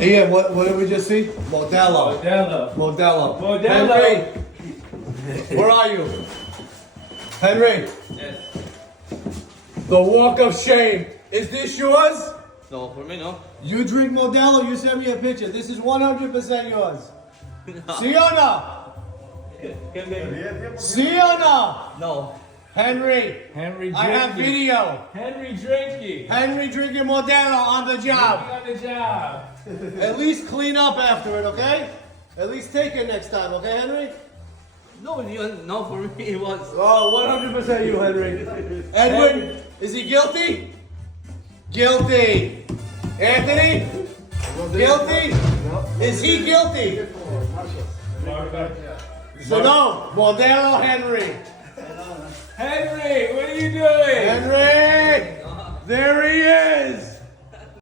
Ian, what did we just see? Modelo. Modelo. Henry, where are you? Henry, Yes. the walk of shame. Is this yours? No, for me, no. You drink Modelo, you send me a picture. This is 100% yours. See or no? See or no? No. Henry, Henry I have drinking. video. Henry drinking. Henry drinking Modelo on the job. On the job. At least clean up after it, okay? At least take it next time, okay, Henry? No, no, for me it was. Oh, 100% you, Henry. Edwin, is he guilty? Guilty. Anthony? Guilty? Is he guilty? So no, Modelo Henry. Henry, what are you doing? Henry! There he is!